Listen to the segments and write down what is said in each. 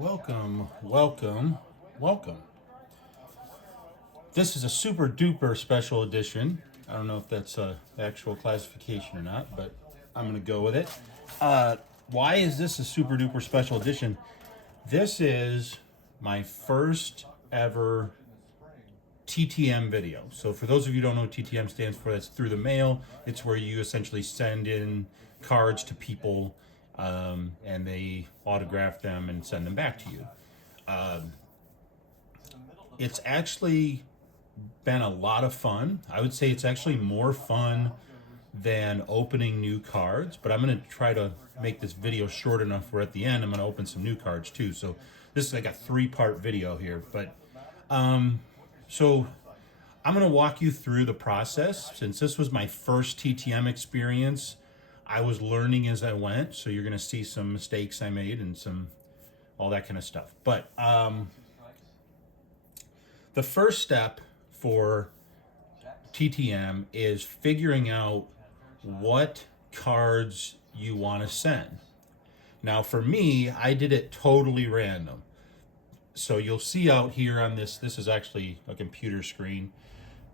Welcome, welcome, welcome. This is a super duper special edition. I don't know if that's a actual classification or not, but I'm going to go with it. Why is this a super duper special edition? This is my first ever TTM video. So for those of you who don't know what TTM stands for, that's through the mail. It's where you essentially send in cards to people and they autograph them and send them back to you. It's actually been a lot of fun. I would say it's actually more fun than opening new cards, but I'm going to try to make this video short enough where at the end I'm going to open some new cards too. So this is like a 3-part video here, but so I'm going to walk you through the process. Since this was my first TTM experience, I was learning as I went, so you're going to see some mistakes I made and some all that kind of stuff. But the first step for TTM is figuring out what cards you want to send. Now for me, I did it totally random. So you'll see out here on this is actually a computer screen,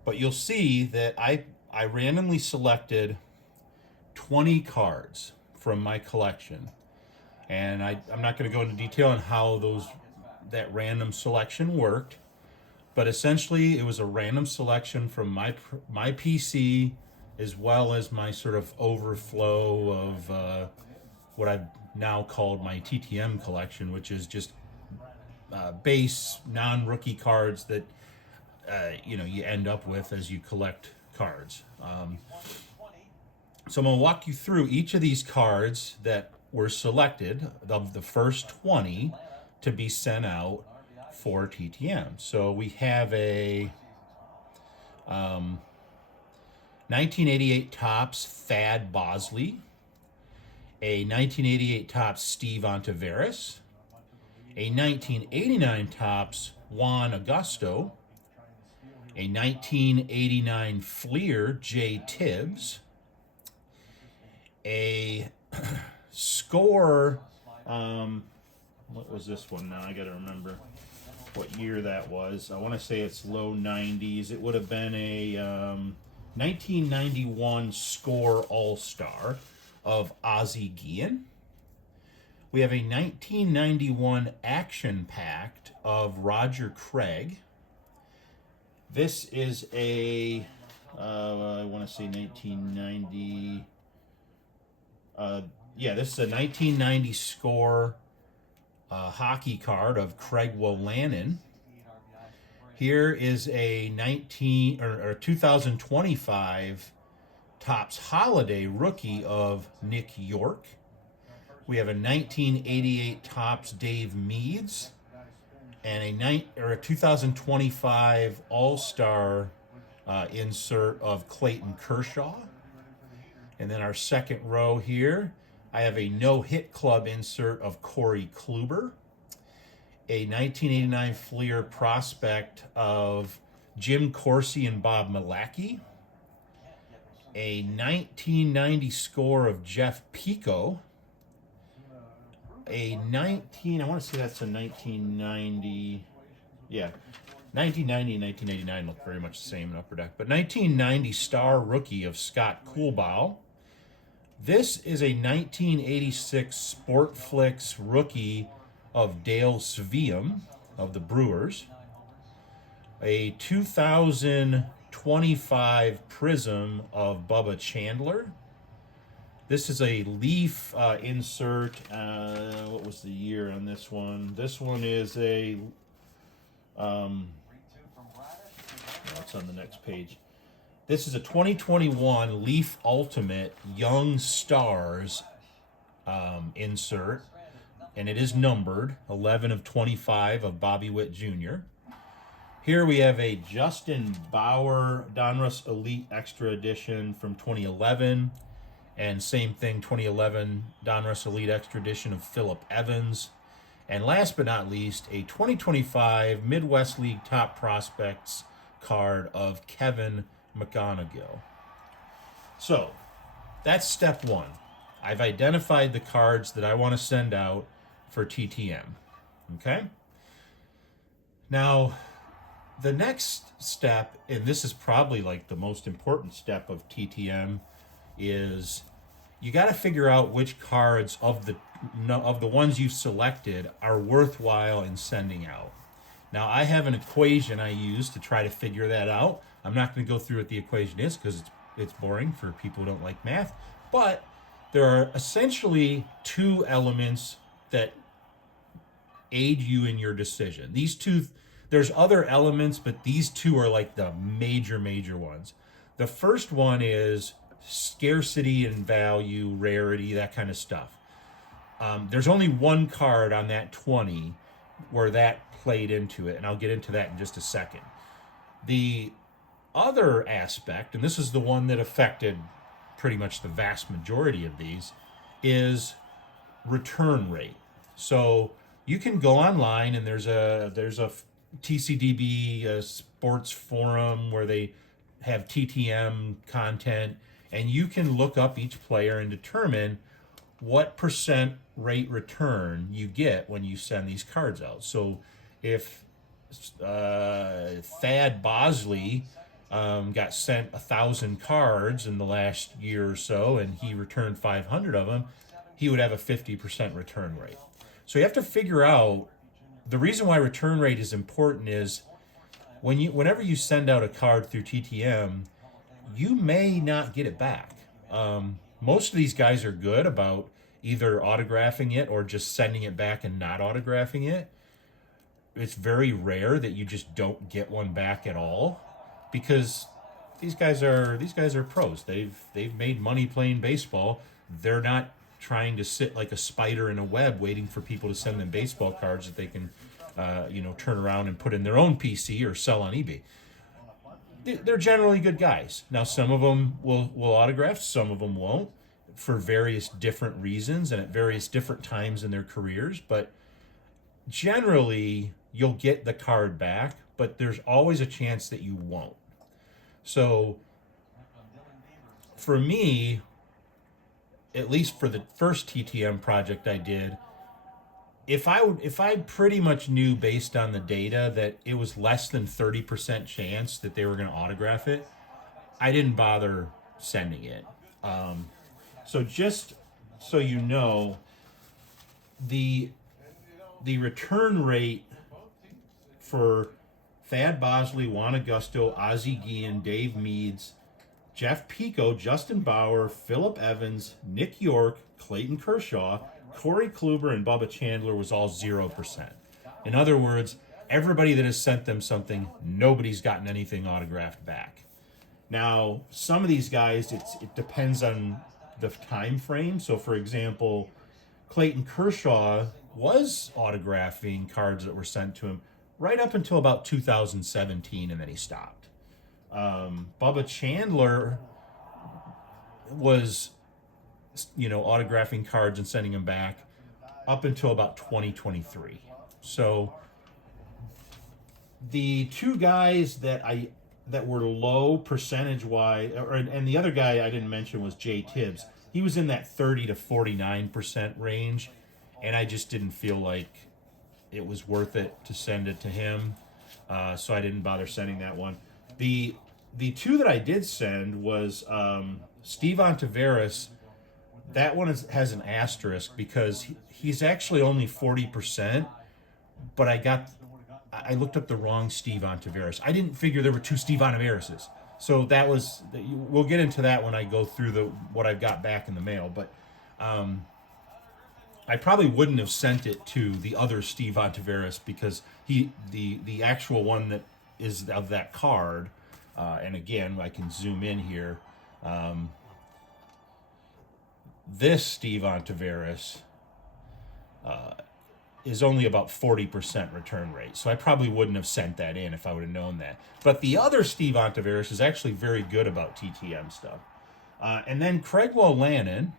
but you'll see that I randomly selected 20 cards from my collection. And I'm not going to go into detail on how that random selection worked, but essentially it was a random selection from my PC as well as my sort of overflow of what I've now called my TTM collection, which is just base non-rookie cards that you end up with as you collect cards. So I'm going to walk you through each of these cards that were selected of the first 20 to be sent out for TTM. So we have a 1988 Topps Thad Bosley, a 1988 Topps Steve Ontiveros, a 1989 Topps Juan Augusto, a 1989 Fleer J. Tibbs, a score, what was this one now? I gotta remember what year that was. I want to say it's low 90s. It would have been a 1991 Score All-Star of Ozzie Guillen. We have a 1991 Action Pact of Roger Craig. This is I want to say 1990. This is a 1990 Score hockey card of Craig Wolanin. Here is a 2025 Topps Holiday rookie of Nick York. We have a 1988 Topps Dave Meads and a 2025 All-Star insert of Clayton Kershaw. And then our second row here, I have a no-hit club insert of Corey Kluber, a 1989 Fleer prospect of Jim Corsi and Bob Milacki, a 1990 score of Jeff Pico, I want to say that's a 1990, 1990 and 1989 look very much the same in Upper Deck, but 1990 star rookie of Scott Coolbaugh. This is a 1986 Sportflix rookie of Dale Sveum of the Brewers. A 2025 Prism of Bubba Chandler. This is a Leaf insert. What was the year on this one? This one is a... it's on the next page. This is a 2021 Leaf Ultimate Young Stars insert, and it is numbered 11 of 25 of Bobby Witt Jr. Here we have a Justin Bauer Donruss Elite Extra Edition from 2011, and same thing, 2011 Donruss Elite Extra Edition of Phillip Evans. And last but not least, a 2025 Midwest League Top Prospects card of Kevin McGonigal. So that's step one. I've identified the cards that I want to send out for TTM. Okay? Now, the next step, and this is probably like the most important step of TTM, is you got to figure out which cards of the ones you've selected are worthwhile in sending out. Now, I have an equation I use to try to figure that out. I'm not going to go through what the equation is because it's boring for people who don't like math. But there are essentially two elements that aid you in your decision. These two, there's other elements, but these two are like the major ones. The first one is scarcity and value, rarity, that kind of stuff. There's only one card on that 20 where that played into it, and I'll get into that in just a second. The other aspect, and this is the one that affected pretty much the vast majority of these, is return rate. So you can go online, and there's a TCDB sports forum where they have TTM content, and you can look up each player and determine what percent rate return you get when you send these cards out. So if Thad Bosley got sent 1,000 cards in the last year or so, and he returned 500 of them, he would have a 50% return rate. So you have to figure out, the reason why return rate is important is whenever you send out a card through TTM, you may not get it back. Most of these guys are good about either autographing it or just sending it back and not autographing it. It's very rare that you just don't get one back at all, because these guys are pros. They've made money playing baseball. They're not trying to sit like a spider in a web waiting for people to send them baseball cards that they can turn around and put in their own PC or sell on eBay. They're generally good guys. Now, some of them will autograph, some of them won't, for various different reasons and at various different times in their careers. But generally, you'll get the card back, but there's always a chance that you won't. So, for me, at least for the first TTM project I did, if I pretty much knew based on the data that it was less than 30% chance that they were going to autograph it, I didn't bother sending it. So just so you know, the return rate for Thad Bosley, Juan Augusto, Ozzie Guillen, Dave Meads, Jeff Pico, Justin Bauer, Phillip Evans, Nick York, Clayton Kershaw, Corey Kluber, and Bubba Chandler was all 0%. In other words, everybody that has sent them something, nobody's gotten anything autographed back. Now, some of these guys, it depends on the time frame. So, for example, Clayton Kershaw was autographing cards that were sent to him right up until about 2017, and then he stopped. Bubba Chandler was autographing cards and sending them back up until about 2023. So the two guys that were low percentage wise, and the other guy I didn't mention was Jay Tibbs. He was in that 30 to 49% range, and I just didn't feel like it was worth it to send it to him, so I didn't bother sending that one. The two that I did send was Steve Ontiveros. That one has an asterisk because he's actually only 40%, but I looked up the wrong Steve Ontiveros. I didn't figure there were two Steve Ontiveroses. So we'll get into that when I go through what I've got back in the mail. But I probably wouldn't have sent it to the other Steve Ontiveros because the actual one that is of that card, and again, I can zoom in here, this Steve Ontiveros is only about 40% return rate. So I probably wouldn't have sent that in if I would have known that. But the other Steve Ontiveros is actually very good about TTM stuff. And then Craig Lannon,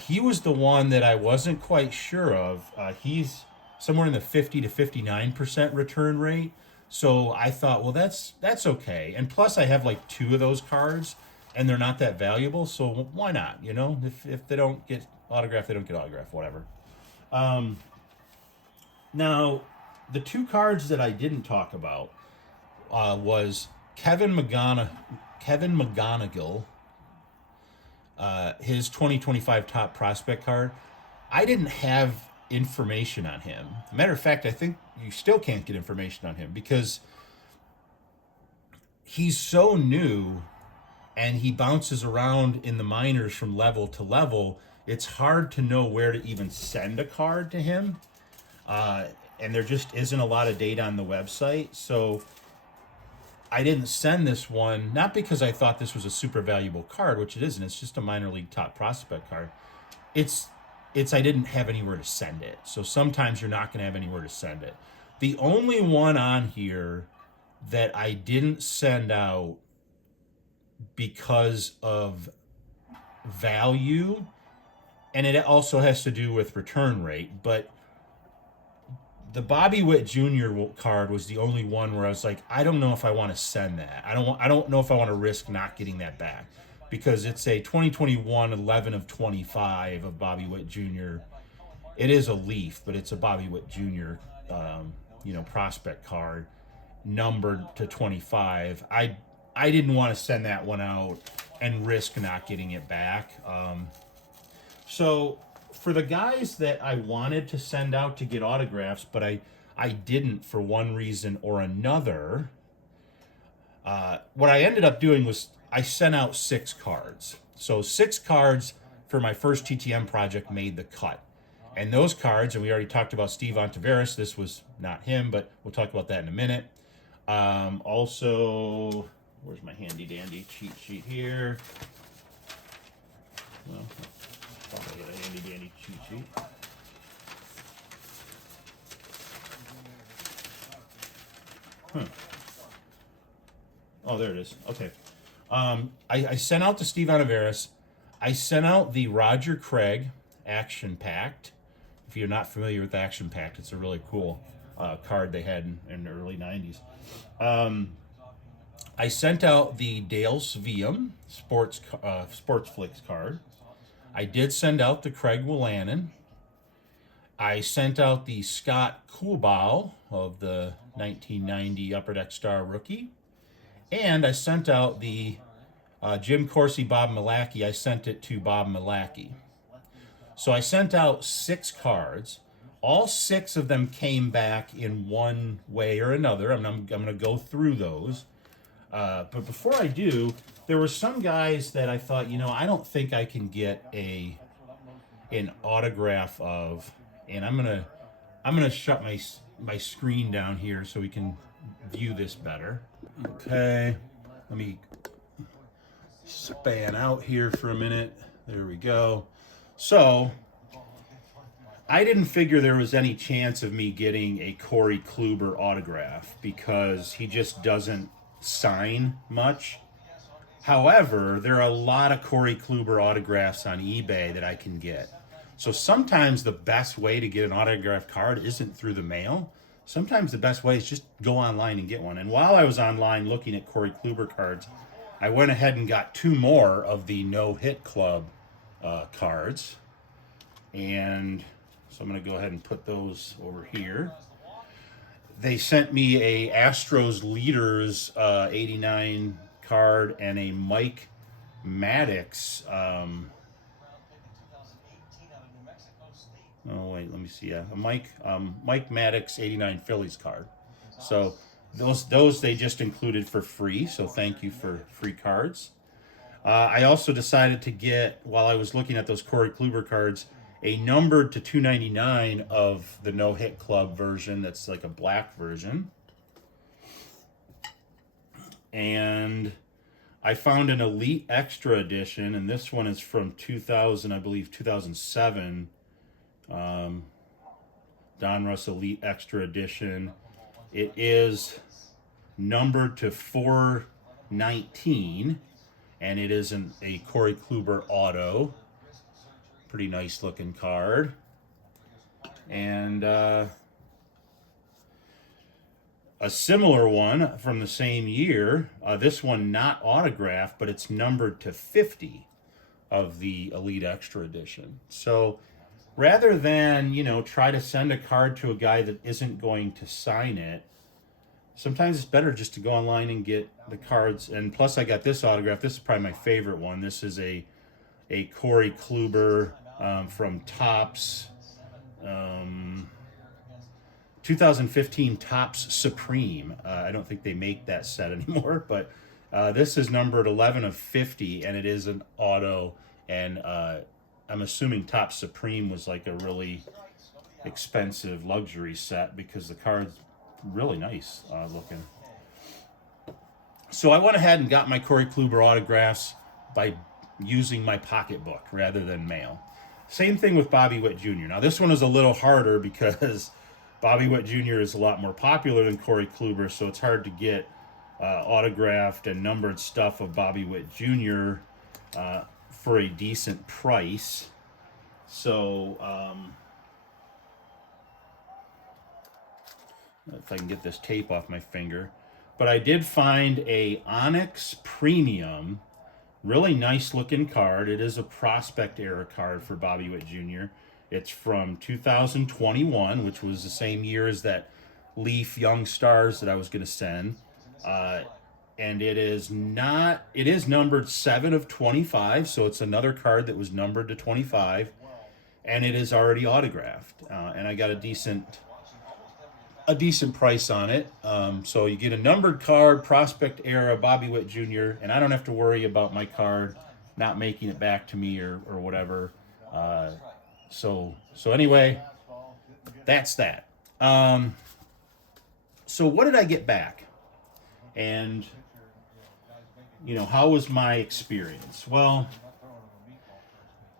he was the one that I wasn't quite sure of. He's somewhere in the 50 to 59% return rate. So I thought, well, that's okay. And plus I have like two of those cards, and they're not that valuable, so why not? If they don't get autographed, they don't get autographed, whatever. Now, the two cards that I didn't talk about was Kevin McGonigal, his 2025 top prospect card. I didn't have information on him. Matter of fact, I think you still can't get information on him because he's so new and he bounces around in the minors from level to level. It's hard to know where to even send a card to him. And there just isn't a lot of data on the website. So I didn't send this one, not because I thought this was a super valuable card, which it isn't. It's just a minor league top prospect card. It's I didn't have anywhere to send it. So sometimes you're not going to have anywhere to send it. The only one on here that I didn't send out because of value, and it also has to do with return rate, but the Bobby Witt Jr. card was the only one where I was like, I don't know if I want to send that. I don't know if I want to risk not getting that back, because it's a 2021 11 of 25 of Bobby Witt Jr. It is a Leaf, but it's a Bobby Witt Jr. Prospect card numbered to 25. I didn't want to send that one out and risk not getting it back. So for the guys that I wanted to send out to get autographs, but I didn't for one reason or another, what I ended up doing was I sent out 6 cards. So 6 cards for my first TTM project made the cut. And those cards, and we already talked about Steve Ontiveros, this was not him, but we'll talk about that in a minute. Also, where's my handy dandy cheat sheet here? Well, I'll get a handy dandy cheat sheet. Oh, there it is. Okay. I sent out the Steve Ontiveros. I sent out the Roger Craig Action Pact. If you're not familiar with Action Pact, it's a really cool card they had in the early 90s. I sent out the Dale Sveum Sports Flicks card. I did send out the Craig Willanen. I sent out the Scott Coolbaugh of the 1990 Upper Deck Star rookie. And I sent out the Jim Corsi Bob Milacki. I sent it to Bob Milacki. So I sent out 6 cards. All 6 of them came back in one way or another. I'm going to go through those. But before I do, there were some guys that I thought, I don't think I can get an autograph of, and I'm gonna shut my screen down here so we can view this better. Okay, let me span out here for a minute. There we go. So I didn't figure there was any chance of me getting a Corey Kluber autograph because he just doesn't sign much. However, there are a lot of Corey Kluber autographs on eBay that I can get. So sometimes the best way to get an autographed card isn't through the mail. Sometimes the best way is just go online and get one. And while I was online looking at Corey Kluber cards, I went ahead and got 2 more of the No Hit Club cards. And so I'm going to go ahead and put those over here. They sent me a Astros Leaders 89 card and a Mike Maddox. Let me see. A Mike Maddox 89 Phillies card. So those they just included for free. So thank you for free cards. I also decided to get, while I was looking at those Corey Kluber cards, a numbered to 299 of the No Hit Club version. That's like a black version. And I found an Elite Extra edition, and this one is from 2000, I believe 2007. Donruss Elite Extra edition. It is numbered to 419, and it is a Corey Kluber auto. Pretty nice looking card. And a similar one from the same year, this one not autographed, but it's numbered to 50 of the Elite Extra edition. So rather than, you know, try to send a card to a guy that isn't going to sign it, sometimes it's better just to go online and get the cards. And plus, I got this autograph. This is probably my favorite one. This is a Corey Kluber from Topps, 2015 Topps Supreme. I don't think they make that set anymore, but this is numbered 11 of 50, and it is an auto. And I'm assuming Topps Supreme was like a really expensive luxury set because the card's really nice looking. So I went ahead and got my Corey Kluber autographs by using my pocketbook rather than mail. Same thing with Bobby Witt Jr. Now this one is a little harder because Bobby Witt Jr. is a lot more popular than Corey Kluber, so it's hard to get autographed and numbered stuff of Bobby Witt Jr. For a decent price. So if I can get this tape off my finger. But I did find a Onyx Premium, really nice looking card. It is a prospect era card for Bobby Witt Jr. It's from 2021, which was the same year as that Leaf Young Stars that I was going to send. And it is numbered 7 of 25, so it's another card that was numbered to 25, and it is already autographed. And I got a decent price on it. So you get a numbered card, prospect era, Bobby Witt Jr., and I don't have to worry about my card not making it back to me or whatever. So anyway, that's that. So what did I get back? And, you know, how was my experience? Well,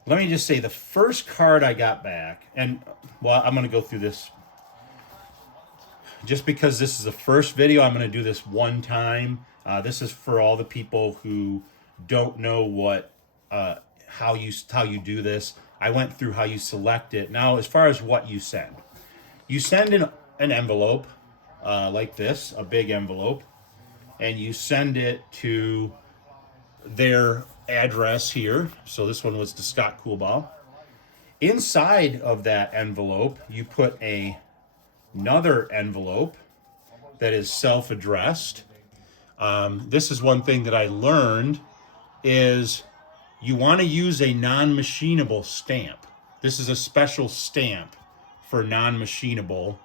let me just say the first card I got back, and, well, I'm going to go through this. Just because this is the first video, I'm going to do this one time. This is for all the people who don't know what how you do this. I went through how you select it. Now, as far as what you send an envelope like this, a big envelope, and you send it to their address here. So this one was to Scott Coolbaugh. Inside of that envelope, you put another envelope that is self-addressed. This is one thing that I learned is you want to use a non-machinable stamp. This is a special stamp for non-machinable.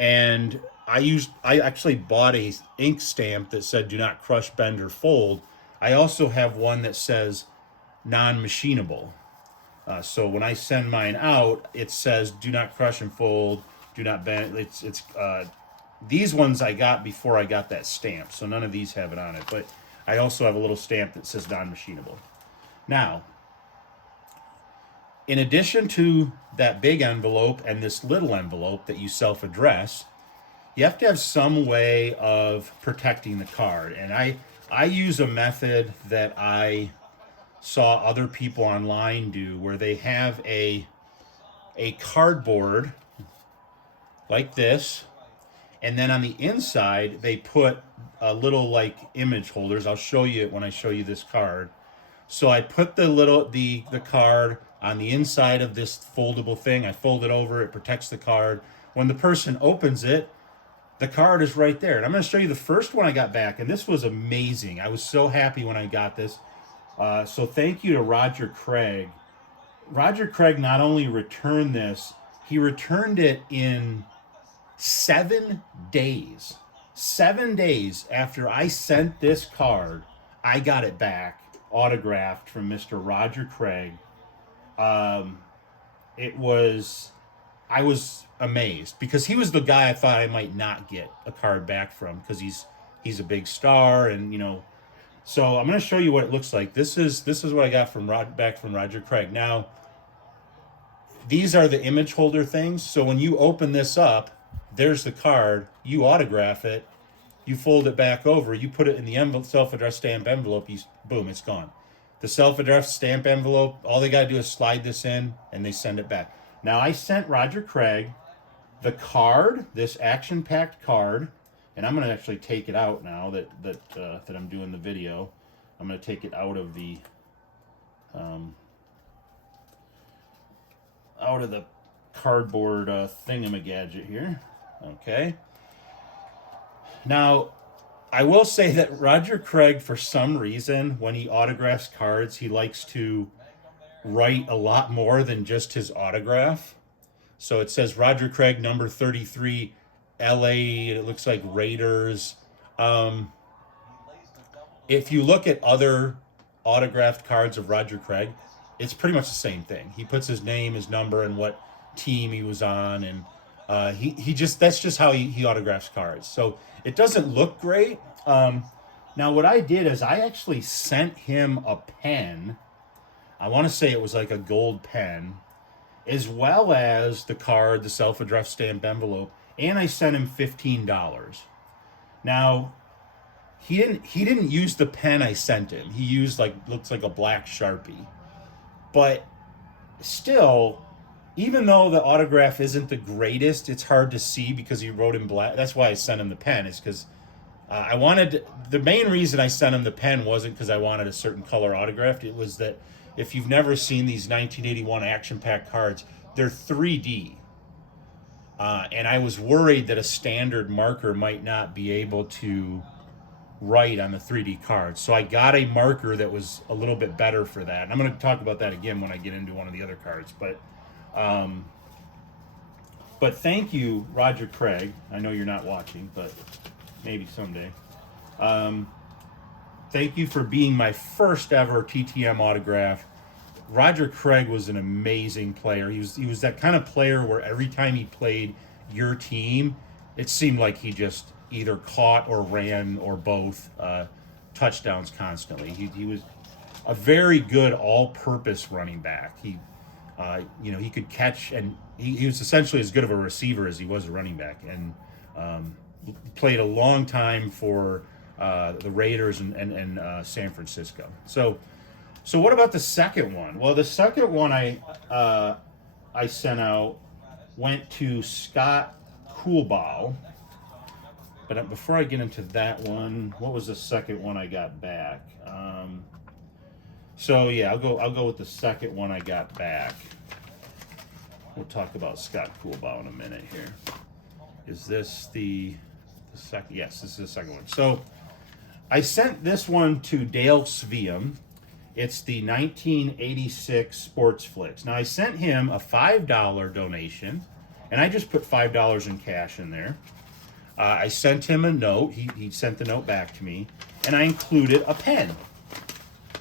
And I actually bought a ink stamp that said do not crush, bend, or fold. I also have one that says non-machinable. So when I send mine out, it says do not crush and fold, do not bend. These ones I got before I got that stamp, so none of these have it on it. But I also have a little stamp that says non-machinable. Now, in addition to that big envelope and this little envelope that you self-address, you have to have some way of protecting the card. And I use a method that I saw other people online do where they have a cardboard like this, and then on the inside they put a little like image holders. I'll show you it when I show you this card. So I put the card on the inside of this foldable thing. I fold it over, it protects the card. When the person opens it, the card is right there. And I'm going to show you the first one I got back, and this was amazing. I was so happy when I got this. So thank you to Roger Craig. Roger Craig not only returned this, he returned it in 7 days. 7 days after I sent this card, I got it back, autographed from Mr. Roger Craig. I was amazed because he was the guy I thought I might not get a card back from because he's a big star, and you know. So I'm going to show you what it looks like. This is what I got back from Roger Craig. Now, these are the image holder things. So when you open this up, there's the card. You autograph it. You fold it back over. You put it in the self-addressed stamp envelope. Boom, it's gone. The self-addressed stamp envelope, all they got to do is slide this in, and they send it back. Now, I sent Roger Craig the card, this action-packed card, and I'm going to actually take it out now that I'm doing the video. I'm going to take it out of the out of the cardboard thingamagadget here. Okay. Now, I will say that Roger Craig, for some reason, when he autographs cards, he likes to write a lot more than just his autograph. So it says Roger Craig, number 33, LA, it looks like Raiders. Um, if you look at other autographed cards of Roger Craig, it's pretty much the same thing. He puts his name, his number, and what team he was on, and he just that's just how he autographs cards. So it doesn't look great. Now what I did is I actually sent him a pen. I want to say it was like a gold pen, as well as the card, the self-addressed stamp envelope, and I sent him $15. Now he didn't use the pen I sent him. He used looks like a black Sharpie. But still, even though the autograph isn't the greatest, it's hard to see because he wrote in black. That's why I sent him the pen, is because I wanted, the main reason I sent him the pen wasn't because I wanted a certain color autographed. It was that if you've never seen these 1981 action pack cards, they're 3D. And I was worried that a standard marker might not be able to write on the 3D cards. So I got a marker that was a little bit better for that. And I'm going to talk about that again when I get into one of the other cards. But thank you, Roger Craig. I know you're not watching, but maybe someday. Thank you for being my first ever TTM autograph. Roger Craig was an amazing player. He was that kind of player where every time he played your team, it seemed like he just either caught or ran or both touchdowns constantly. He was a very good all-purpose running back. He could catch, and he was essentially as good of a receiver as he was a running back, and played a long time for the Raiders and San Francisco. So what about the second one? Well, the second one I sent out went to Scott Coolbaugh. But before I get into that one, what was the second one I got back? I'll go with the second one I got back. We'll talk about Scott Coolbaugh in a minute here. Is this the second? Yes, this is the second one. So I sent this one to Dale Sveum. It's the 1986 Sports Flicks. Now I sent him a $5 donation, and I just put $5 in cash in there. I sent him a note. He sent the note back to me, and I included a pen.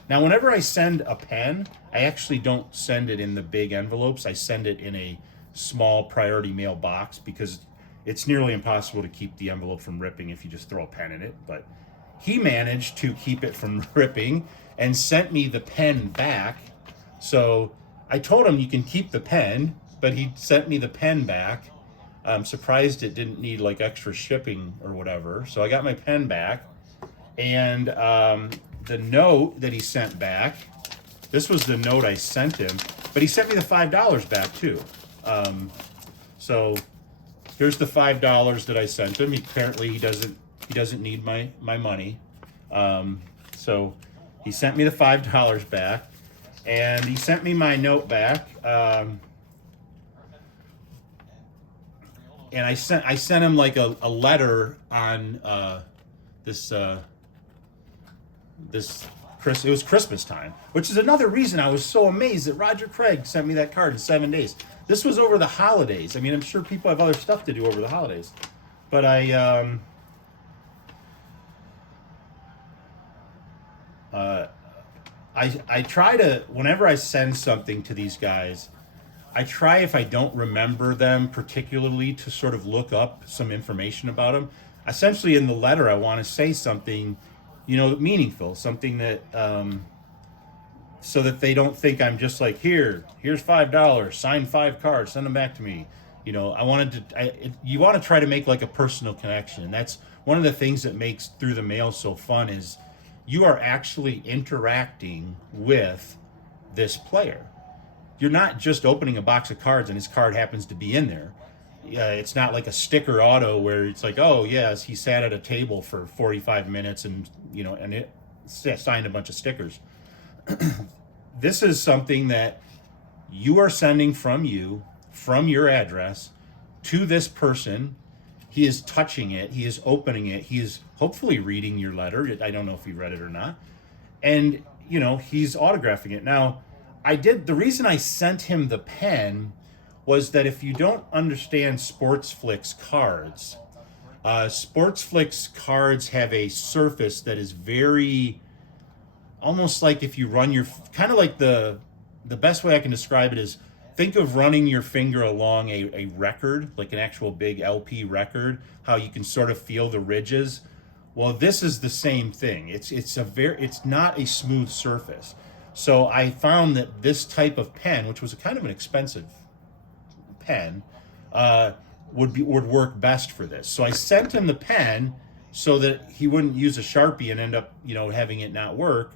Now, whenever I send a pen, I actually don't send it in the big envelopes. I send it in a small priority mail box because it's nearly impossible to keep the envelope from ripping if you just throw a pen in it. But he managed to keep it from ripping and sent me the pen back. So I told him you can keep the pen, but he sent me the pen back. I'm surprised it didn't need extra shipping or whatever. So I got my pen back, and the note that he sent back, this was the note I sent him, but he sent me the $5 back too. So here's the $5 that I sent him. Apparently he doesn't need my money. So he sent me the $5 back, and he sent me my note back. And I sent him a letter on this it was Christmas time, which is another reason I was so amazed that Roger Craig sent me that card in 7 days. This was over the holidays. I mean, I'm sure people have other stuff to do over the holidays, but I try to, whenever I send something to these guys, I try, if I don't remember them particularly, to sort of look up some information about them. Essentially, in the letter, I want to say something, meaningful, something that, so that they don't think I'm just here's $5, sign 5 cards, send them back to me. You want to try to make a personal connection. And that's one of the things that makes Through the Mail so fun, is you are actually interacting with this player. You're not just opening a box of cards and his card happens to be in there. It's not like a sticker auto where it's oh yes, he sat at a table for 45 minutes and it signed a bunch of stickers. This is something that you are sending from your address to this person. He is touching it. He is opening it. He is hopefully reading your letter. I don't know if he read it or not. And, he's autographing it. Now, the reason I sent him the pen was that if you don't understand SportsFlix cards, SportsFlix cards have a surface that is very, almost like if you run kind of like the best way I can describe it is, think of running your finger along a record, like an actual big LP record, how you can sort of feel the ridges. Well, this is the same thing. It's not a smooth surface. So I found that this type of pen, which was kind of an expensive pen, would work best for this. So I sent him the pen so that he wouldn't use a Sharpie and end up, having it not work.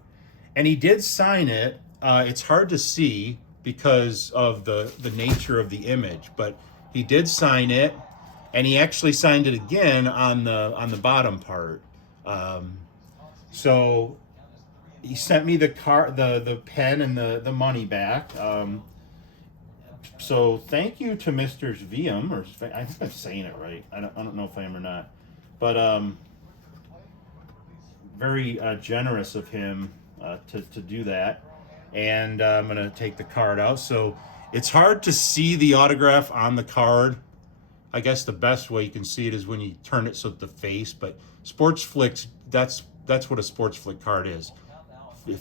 And he did sign it. It's hard to see because of the nature of the image, but he did sign it, and he actually signed it again on the bottom part. So he sent me the pen and the money back. So thank you to Mr. Zviam, or I think I'm saying it right. I don't know if I am or not, but very generous of him to do that. And I'm going to take the card out. So it's hard to see the autograph on the card. I guess the best way you can see it is when you turn it so the face, but SportsFlix, that's what a SportsFlix card is.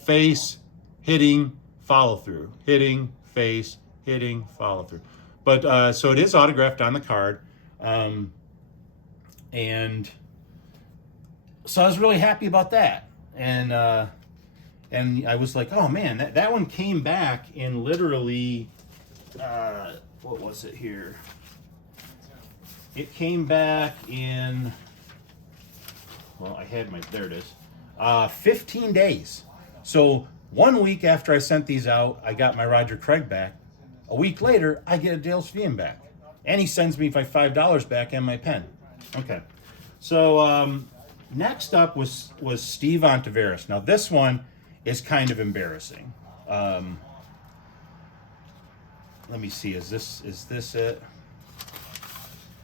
Face, hitting, follow through. Hitting, face, hitting, follow through. But so it is autographed on the card. And so I was really happy about that. And I was like, oh man, that one came back in literally, what was it here? It came back in, well, there it is, 15 days. So 1 week after I sent these out, I got my Roger Craig back. A week later, I get a Dale Sveum back. And he sends me my $5 back and my pen. Okay. So next up was Steve Ontiveros. Now this one is kind of embarrassing. Let me see, is this it?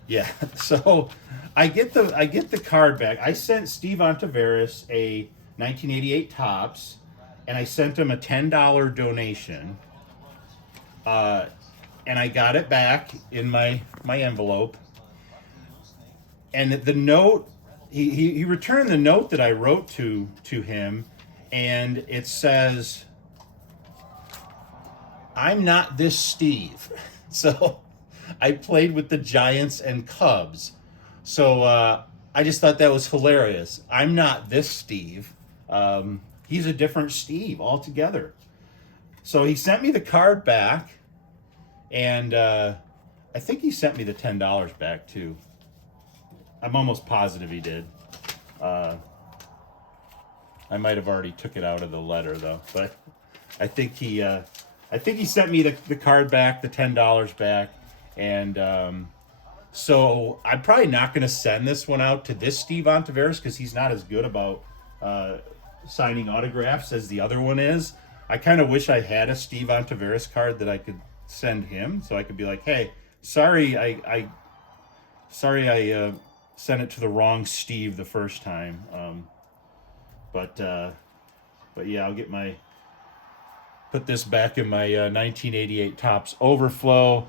Yeah, so I get the card back. I sent Steve Ontiveros a 1988 Topps, and I sent him a $10 donation. And I got it back in my envelope. And the note, he returned the note that I wrote to him, and it says, "I'm not this Steve." So I played with the Giants and Cubs. So I just thought that was hilarious. I'm not this Steve. He's a different Steve altogether. So he sent me the card back, and I think he sent me the $10 back too. I'm almost positive he did. I might have already took it out of the letter though, but I think he sent me the card back, the $10 back, and so I'm probably not going to send this one out to this Steve Ontiveros because he's not as good about signing autographs as the other one is. I kind of wish I had a Steve Ontiveros card that I could send him, so I could be like, "Hey, sorry, I sent it to the wrong Steve the first time." But yeah, I'll put this back in my 1988 Topps Overflow.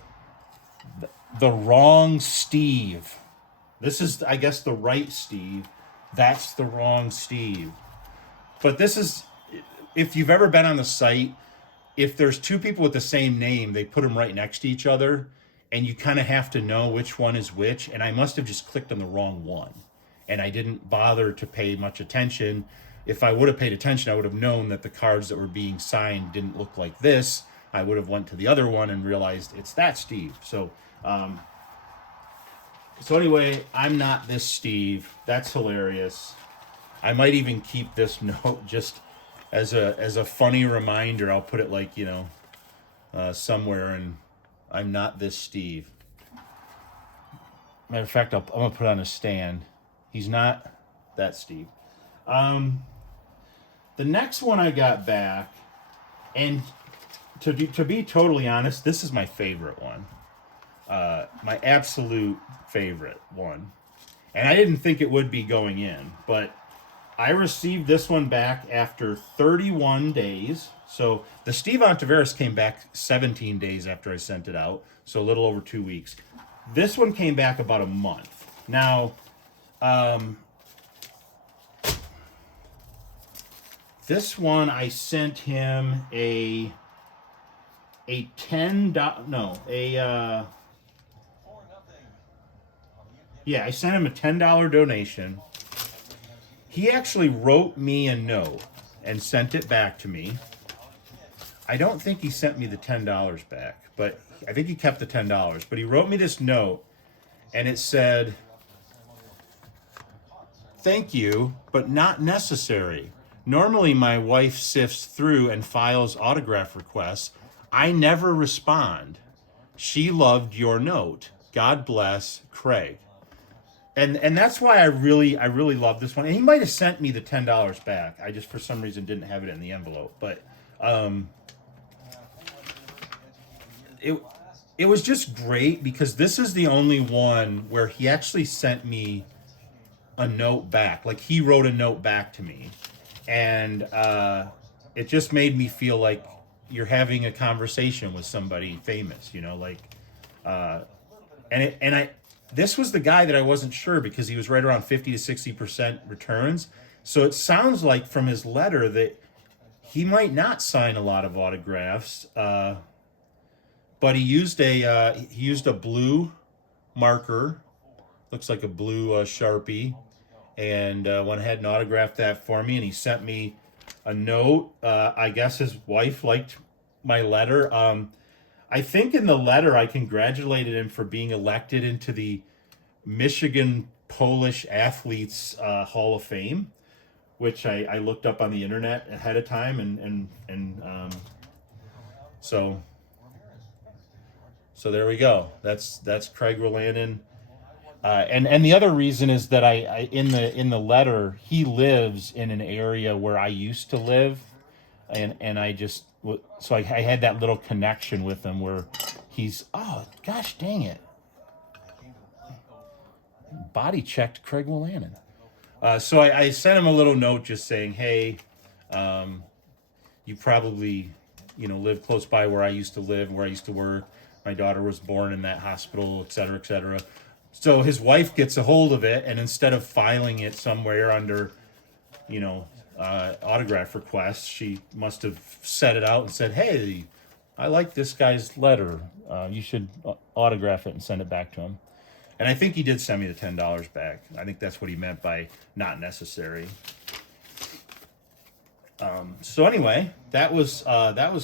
The wrong Steve. This is, I guess, the right Steve. That's the wrong Steve. But this is, if you've ever been on the site, if there's two people with the same name, they put them right next to each other, and you kind of have to know which one is which. And I must have just clicked on the wrong one, and I didn't bother to pay much attention. If I would have paid attention, I would have known that the cards that were being signed didn't look like this. I would have went to the other one and realized it's that Steve. So anyway, I'm not this Steve. That's hilarious. I might even keep this note just as a funny reminder. I'll put it like, somewhere, and I'm not this Steve. Matter of fact, I'm gonna put it on a stand. He's not that Steve. The next one I got back, and to be totally honest, this is my favorite one. My absolute favorite one. And I didn't think it would be going in, but I received this one back after 31 days. So the Steve Ontiveros came back 17 days after I sent it out, so a little over 2 weeks. This one came back about a month. Now, this one I sent him a $10 no a yeah, I sent him a $10 donation. He actually wrote me a note and sent it back to me. I don't think he sent me the $10 back, but I think he kept the $10. But he wrote me this note, and it said, "Thank you, but not necessary. Normally my wife sifts through and files autograph requests. I never respond. She loved your note. God bless, Craig." And that's why I really love this one. And he might have sent me the $10 back. I just for some reason didn't have it in the envelope. But it was just great because this is the only one where he actually sent me a note back. Like he wrote a note back to me, and it just made me feel like you're having a conversation with somebody famous. You know, like this was the guy that I wasn't sure because he was right around 50 to 60% returns. So it sounds like from his letter that he might not sign a lot of autographs, but he used a blue marker, looks like a blue Sharpie, and went ahead and autographed that for me. And he sent me a note. I guess his wife liked my letter. I think in the letter I congratulated him for being elected into the Michigan Polish Athletes Hall of Fame, which I looked up on the internet ahead of time, and so there we go. That's Craig Rolandon. And the other reason is that I in the letter, he lives in an area where I used to live, and I just so I had that little connection with him where he's, oh gosh dang it, body checked Craig Rolandon. So I sent him a little note just saying, hey, you probably live close by where I used to live, where I used to work. My daughter was born in that hospital, et cetera, et cetera. So his wife gets a hold of it, and instead of filing it somewhere under, autograph requests, she must have set it out and said, "Hey, I like this guy's letter. You should autograph it and send it back to him." And I think he did send me the $10 back. I think that's what he meant by not necessary. So anyway, that was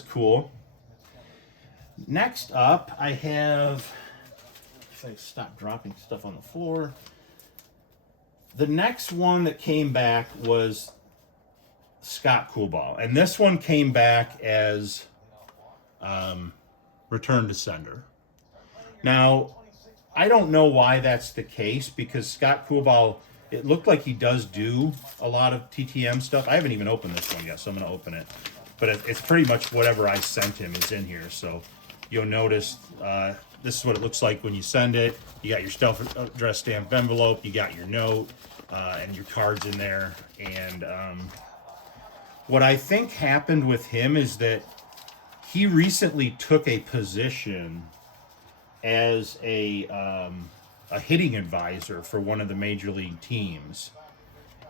cool. Next up, I have. If I stop dropping stuff on the floor. The next one that came back was Scott Coolball, and this one came back as return to sender. Now, I don't know why that's the case because Scott Coolball, it looked like he does do a lot of TTM stuff. I haven't even opened this one yet, so I'm going to open it. But it's pretty much whatever I sent him is in here. So you'll notice this is what it looks like when you send it. You got your self-addressed stamped envelope, you got your note, and your cards in there. And what I think happened with him is that he recently took a position as a hitting advisor for one of the major league teams.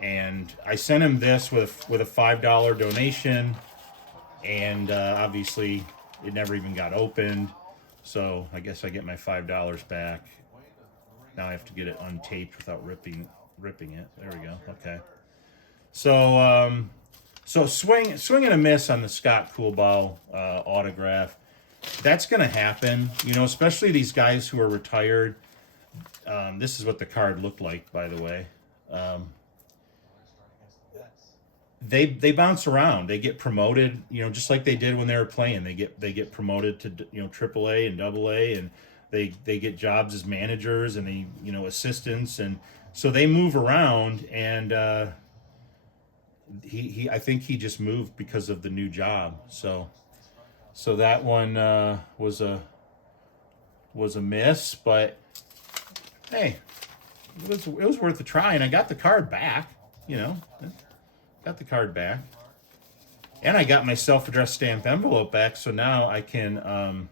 And I sent him this with a $5 donation, and obviously it never even got opened. So I guess I get my $5 back. Now I have to get it untaped without ripping it. There we go. Okay. So swing and a miss on the Scott Coolball autograph. That's going to happen, especially these guys who are retired. This is what the card looked like, by the way. They bounce around. They get promoted, just like they did when they were playing. They get promoted to AAA and AA, and they get jobs as managers and they assistants, and so they move around. And I think he just moved because of the new job. So So that one was a miss, but hey, it was worth a try, and I got the card back. You know, got the card back, and I got my self-addressed stamped envelope back. So now I can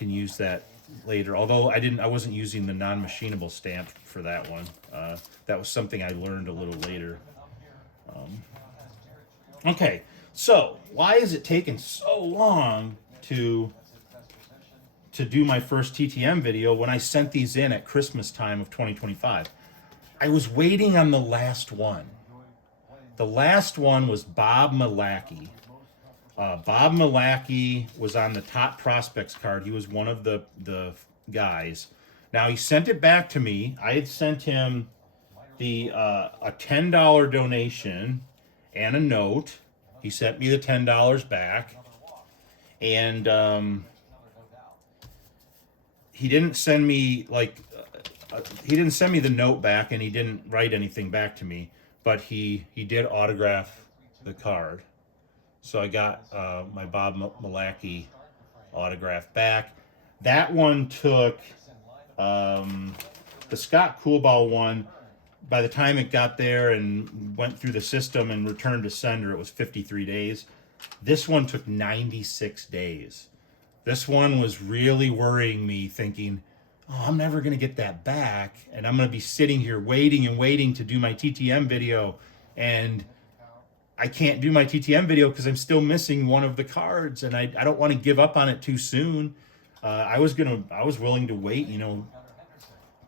use that later. Although I wasn't using the non-machinable stamp for that one. That was something I learned a little later. Okay, so why is it taking so long to do my first TTM video when I sent these in at Christmas time of 2025? I was waiting on the last one. The last one was Bob Malacky. Bob Malacky was on the top prospects card. He was one of the guys. Now he sent it back to me. I had sent him a $10 donation and a note. He sent me the $10 back, and he didn't send me the note back, and he didn't write anything back to me, but he did autograph the card. So I got my Bob Malacky autograph back. That one took the Scott Coolbaugh one. By the time it got there and went through the system and returned to sender, it was 53 days. This one took 96 days. This one was really worrying me, thinking, oh, I'm never going to get that back, and I'm going to be sitting here waiting and waiting to do my TTM video, and I can't do my TTM video because I'm still missing one of the cards, and I don't want to give up on it too soon. I was willing to wait,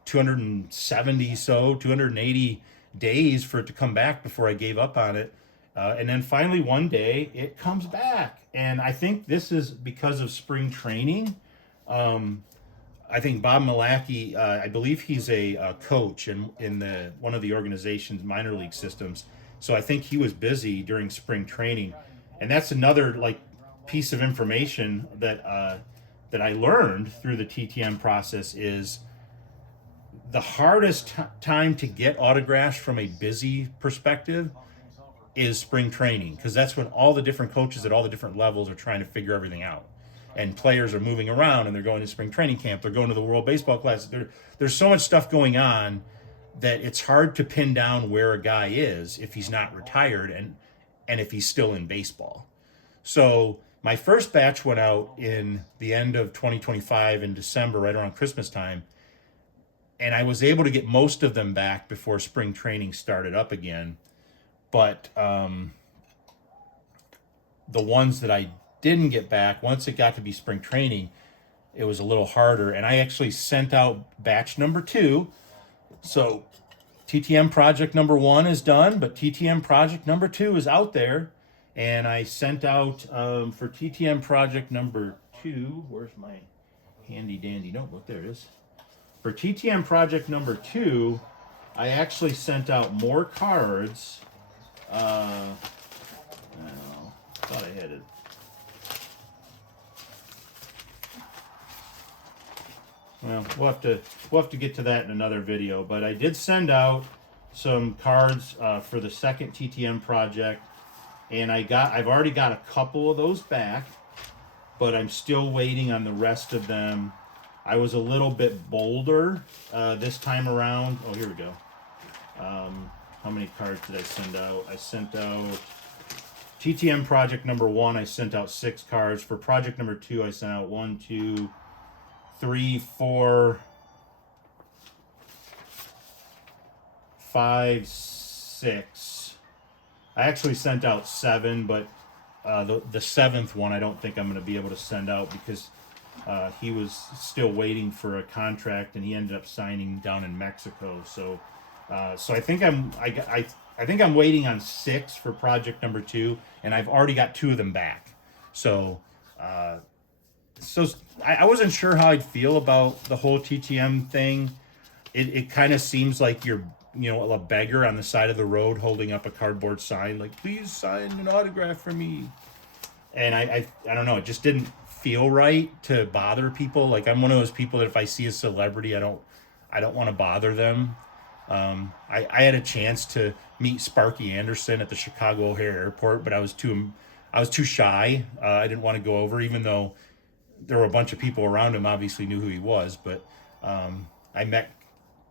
280 days for it to come back before I gave up on it. And then finally one day it comes back. And I think this is because of spring training. I think Bob Malacky, I believe he's a coach in one of the organization's minor league systems. So I think he was busy during spring training. And that's another piece of information that I learned through the TTM process is the hardest time to get autographs from a busy perspective is spring training, because that's when all the different coaches at all the different levels are trying to figure everything out, and players are moving around, and they're going to spring training camp, they're going to the World Baseball Classic. There's so much stuff going on that it's hard to pin down where a guy is if he's not retired and if he's still in baseball. So my first batch went out in the end of 2025 in December, right around Christmas time. And I was able to get most of them back before spring training started up again. But the ones that I didn't get back, once it got to be spring training, it was a little harder. And I actually sent out batch number 2. So TTM project number 1 is done, but TTM project number 2 is out there. And I sent out for TTM project number 2, where's my handy dandy notebook? There it is. For TTM project number 2, I actually sent out more cards. I don't know. Thought I had it. Well, we'll have to get to that in another video. But I did send out some cards for the second TTM project, and I've already got a couple of those back, but I'm still waiting on the rest of them. I was a little bit bolder this time around. Oh, here we go. How many cards did I send out? I sent out TTM project number 1. I sent out 6 cards. For project number 2, I sent out 1, 2, 3, 4, 5, 6. I actually sent out 7, but the 7th one I don't think I'm going to be able to send out because he was still waiting for a contract, and he ended up signing down in Mexico. So I think I'm waiting on 6 for project number 2, and I've already got 2 of them back. So I wasn't sure how I'd feel about the whole TTM thing. It kind of seems like you're a beggar on the side of the road holding up a cardboard sign like, please sign an autograph for me. And I don't know, it just didn't feel right to bother people. Like, I'm one of those people that if I see a celebrity, I don't want to bother them. I had a chance to meet Sparky Anderson at the Chicago O'Hare Airport, but I was too I was too shy. I didn't want to go over, even though there were a bunch of people around him obviously knew who he was. But I met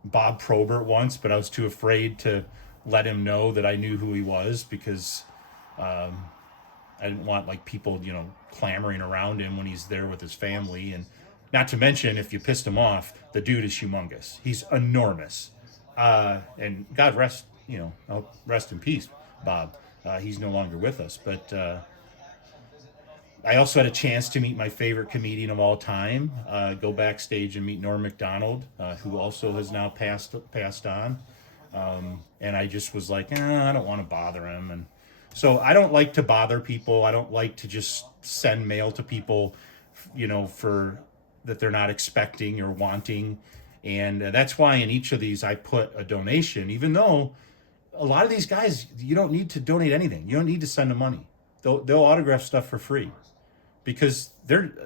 Bob Probert once, but I was too afraid to let him know that I knew who he was, because I didn't want like people, clamoring around him when he's there with his family. And not to mention, if you pissed him off, the dude is humongous. He's enormous. And God rest, rest in peace, Bob. He's no longer with us. But I also had a chance to meet my favorite comedian of all time, go backstage and meet Norm Macdonald, who also has now passed on. And I just was like, I don't want to bother him. And so I don't like to bother people. I don't like to just send mail to people, for that they're not expecting or wanting. And that's why in each of these I put a donation, even though a lot of these guys, you don't need to donate anything. You don't need to send them money. They'll autograph stuff for free, because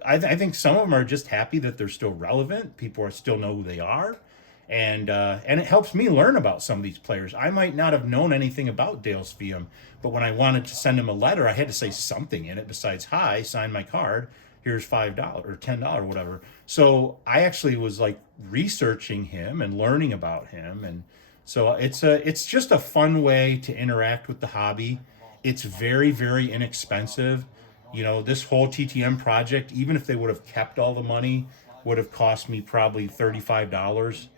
I think some of them are just happy that they're still relevant. People still know who they are. And it helps me learn about some of these players. I might not have known anything about Dale Sveum, but when I wanted to send him a letter, I had to say something in it besides, hi, sign my card, here's $5 or $10 or whatever. So I actually was like researching him and learning about him. And so it's just a fun way to interact with the hobby. It's very, very inexpensive. This whole TTM project, even if they would have kept all the money, would have cost me probably $35.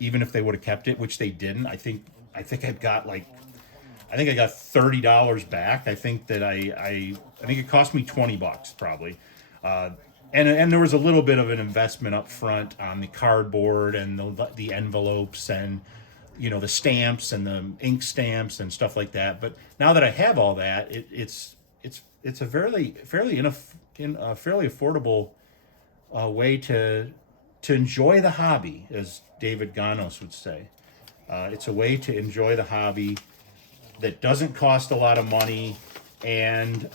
Even if they would have kept it, which they didn't. I think I got $30 back. I think that I think it cost me $20 probably. And there was a little bit of an investment up front on the cardboard and the envelopes and the stamps and the ink stamps and stuff like that. But now that I have all that, it's a fairly affordable way to enjoy the hobby, as David Ganos would say. It's a way to enjoy the hobby that doesn't cost a lot of money, and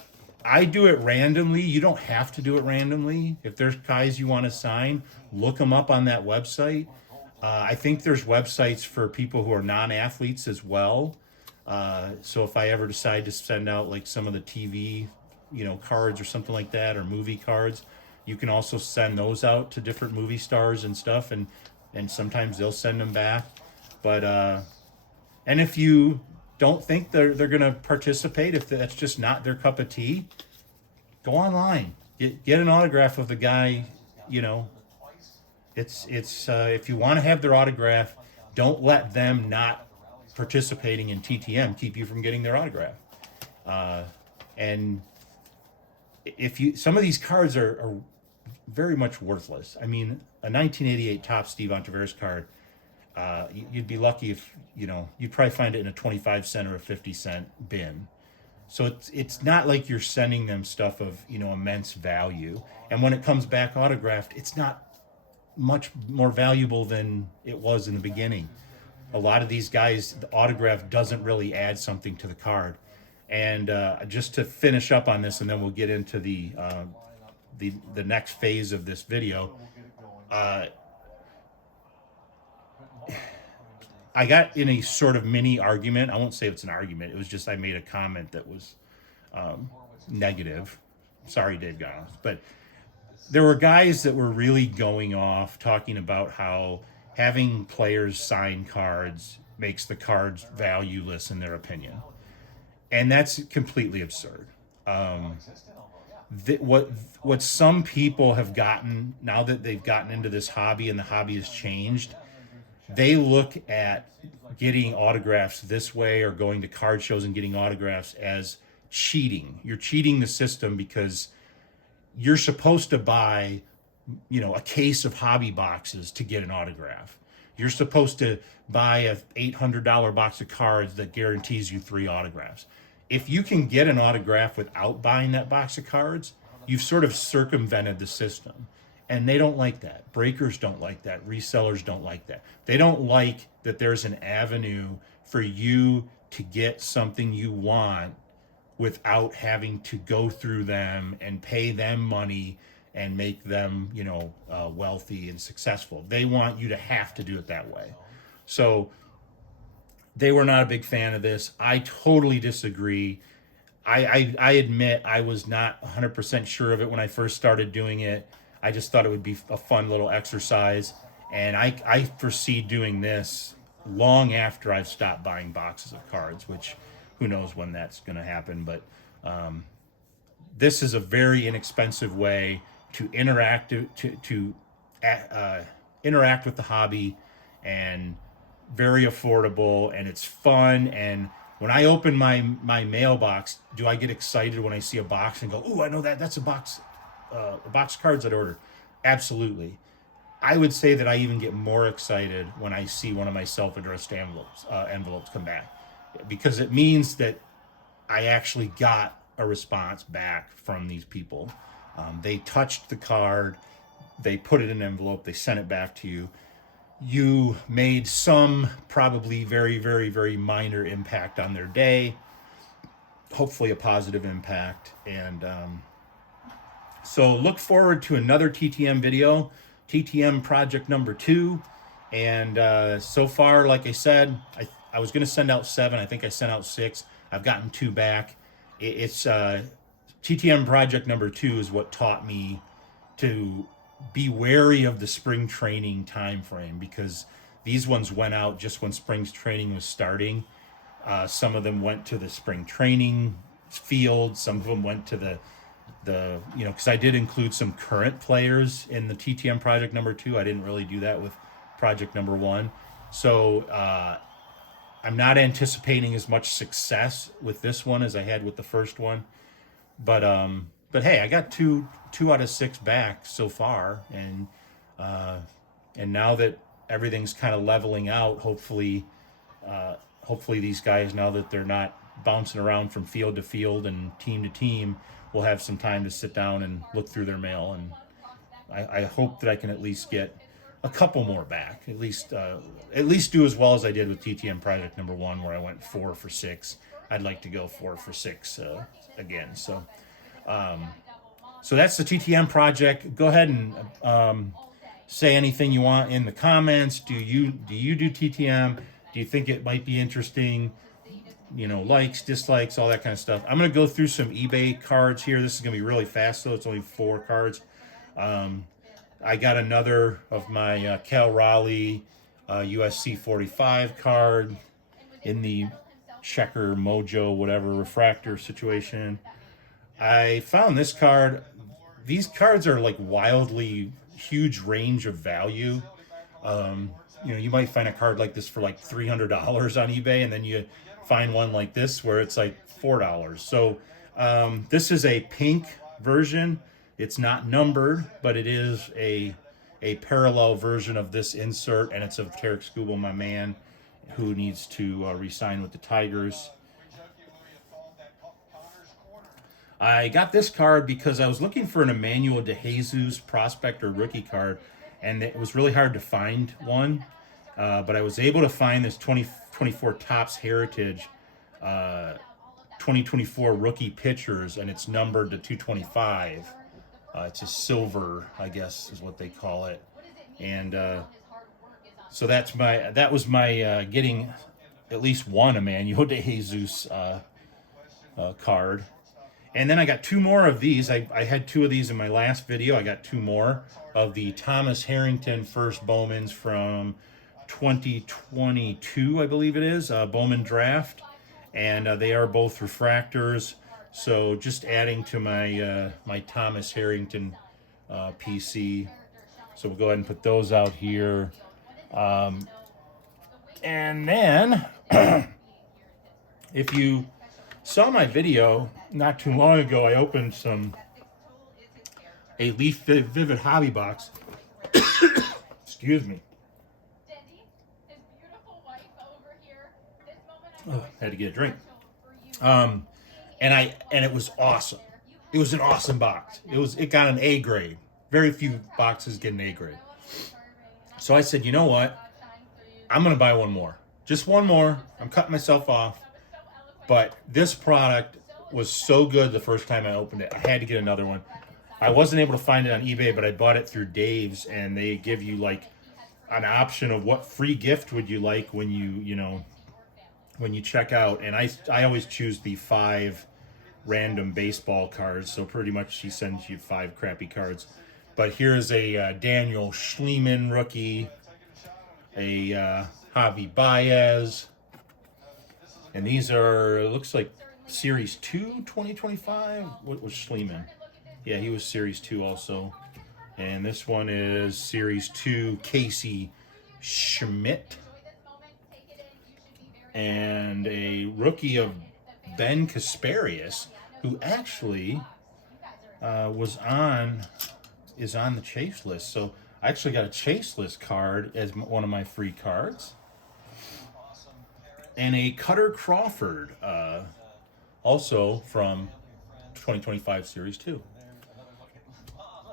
I do it randomly. You don't have to do it randomly. If there's guys you want to sign, look them up on that website. I think there's websites for people who are non-athletes as well. So if I ever decide to send out like some of the TV, cards or something like that, or movie cards, you can also send those out to different movie stars and stuff, and sometimes they'll send them back. But and if you don't think they're going to participate, if that's just not their cup of tea, go online, get an autograph of the guy. It's if you want to have their autograph, don't let them not participating in TTM keep you from getting their autograph. And some of these cards are very much worthless. I mean, a 1988 top Steve Ontiveros card, you'd be lucky if, you'd probably find it in a 25-cent or a 50-cent bin. So it's not like you're sending them stuff of, immense value. And when it comes back autographed, it's not much more valuable than it was in the beginning. A lot of these guys, the autograph doesn't really add something to the card. And just to finish up on this, and then we'll get into the next phase of this video. I got in a sort of mini argument. I won't say it's an argument. It was just I made a comment that was negative. Sorry, Dave Giles. But there were guys that were really going off, talking about how having players sign cards makes the cards valueless in their opinion. And that's completely absurd. What some people have gotten, now that they've gotten into this hobby and the hobby has changed, they look at getting autographs this way or going to card shows and getting autographs as cheating. You're cheating the system because you're supposed to buy, a case of hobby boxes to get an autograph. You're supposed to buy a $800 box of cards that guarantees you 3 autographs. If you can get an autograph without buying that box of cards, you've sort of circumvented the system. And they don't like that. Breakers don't like that. Resellers don't like that. They don't like that there's an avenue for you to get something you want without having to go through them and pay them money and make them, wealthy and successful. They want you to have to do it that way. So they were not a big fan of this. I totally disagree. I admit I was not 100% sure of it when I first started doing it. I just thought it would be a fun little exercise. And I foresee doing this long after I've stopped buying boxes of cards, which who knows when that's going to happen. But this is a very inexpensive way to interact with the hobby, and very affordable, and it's fun. And when I open my mailbox, do I get excited when I see a box and go, "Ooh, I know that's a box of cards I'd order"? Absolutely. I would say that I even get more excited when I see one of my self-addressed envelopes come back, because it means that I actually got a response back from these people. They touched the card, they put it in an envelope, they sent it back to you. You made some probably very, very, very minor impact on their day, hopefully a positive impact. And so look forward to another TTM video, TTM project number 2. And so far, like I said, I was going to send out 7. I think I sent out 6. I've gotten 2 back. It's TTM project number 2 is what taught me to be wary of the spring training time frame, because these ones went out just when spring training was starting. Some of them went to the spring training field. Some of them went to the because I did include some current players in the TTM project number 2. I didn't really do that with project number 1. So I'm not anticipating as much success with this one as I had with the first one. But hey, I got two out of 6 back so far, and now that everything's kind of leveling out, hopefully these guys, now that they're not bouncing around from field to field and team to team, will have some time to sit down and look through their mail. And I hope that I can at least get a couple more back, at least do as well as I did with TTM project number 1, where I went 4 for 6. I'd like to go 4 for 6 again. So that's the TTM project. Go ahead and say anything you want in the comments. Do you do TTM? Do you think it might be interesting? Likes, dislikes, all that kind of stuff. I'm going to go through some eBay cards here. This is going to be really fast, though. It's only 4 cards. I got another of my Cal Raleigh USC 45 card in the checker mojo whatever refractor situation. I found this card. These cards are like wildly huge range of value. You might find a card like this for like $300 on eBay, and then you find one like this where it's like $4. So this is a pink version. It's not numbered, but it is a parallel version of this insert, and it's of Tarek Skubal, my man, who needs to re-sign with the Tigers. I got this card because I was looking for an Emmanuel DeJesus prospect or rookie card, and it was really hard to find one. But I was able to find this 2024 Topps Heritage 2024 rookie pitchers, and it's numbered to 225. It's a silver, I guess, is what they call it. And so that was my getting at least one Emmanuel DeJesus card. And then I got 2 more of these. I had 2 of these in my last video. I got 2 more of the Thomas Harrington first Bowmans from 2022, I believe it is, Bowman draft. And they are both refractors. So just adding to my my Thomas Harrington PC. So we'll go ahead and put those out here. And then, if you saw my video not too long ago, I opened a Leaf Vivid Hobby box. Excuse me. Oh, had to get a drink. And it was awesome. It was an awesome box. It got an A grade. Very few boxes get an A grade. So I said, you know what? I'm going to buy one more. Just one more. I'm cutting myself off. But this product was so good the first time I opened it. I had to get another one. I wasn't able to find it on eBay, but I bought it through Dave's, and they give you like an option of what free gift would you like when you check out. And I always choose the 5 random baseball cards. So pretty much she sends you 5 crappy cards. But here's a Daniel Schliemann rookie, a Javi Baez, and these are, it looks like Series 2 2025. What was Schliemann? Yeah, he was Series 2 also. And this one is Series 2 Casey Schmidt. And a rookie of Ben Kasparius, who actually is on the chase list. So I actually got a chase list card as one of my free cards. And a Cutter Crawford, also from 2025 Series 2.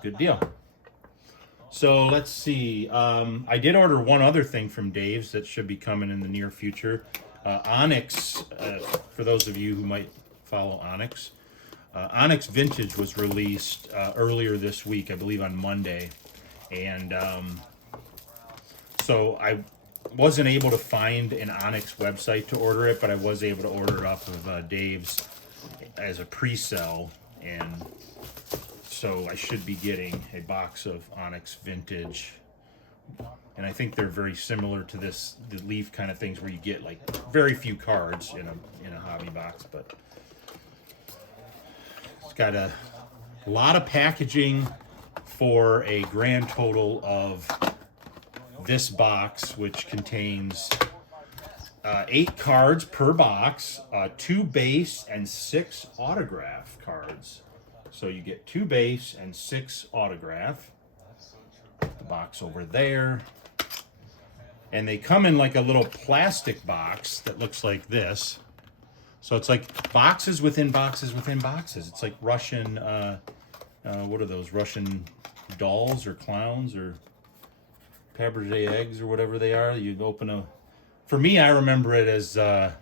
Good deal. So let's see. I did order one other thing from Dave's that should be coming in the near future. Onyx, for those of you who might follow Onyx. Onyx Vintage was released earlier this week, I believe on Monday. And so I wasn't able to find an Onyx website to order it, but I was able to order it off of Dave's as a pre-sale. And so I should be getting a box of Onyx Vintage. And I think they're very similar to the Leaf kind of things where you get like very few cards in a hobby box, but it's got a lot of packaging for a grand total of this box, which contains 8 cards per box, 2 base and 6 autograph cards. So you get 2 base and 6 autograph. The box over there. And they come in like a little plastic box that looks like this. So it's like boxes within boxes within boxes. It's like Russian, what are those? Russian dolls or clowns or Fabergé eggs or whatever they are. You open a... For me, I remember it as the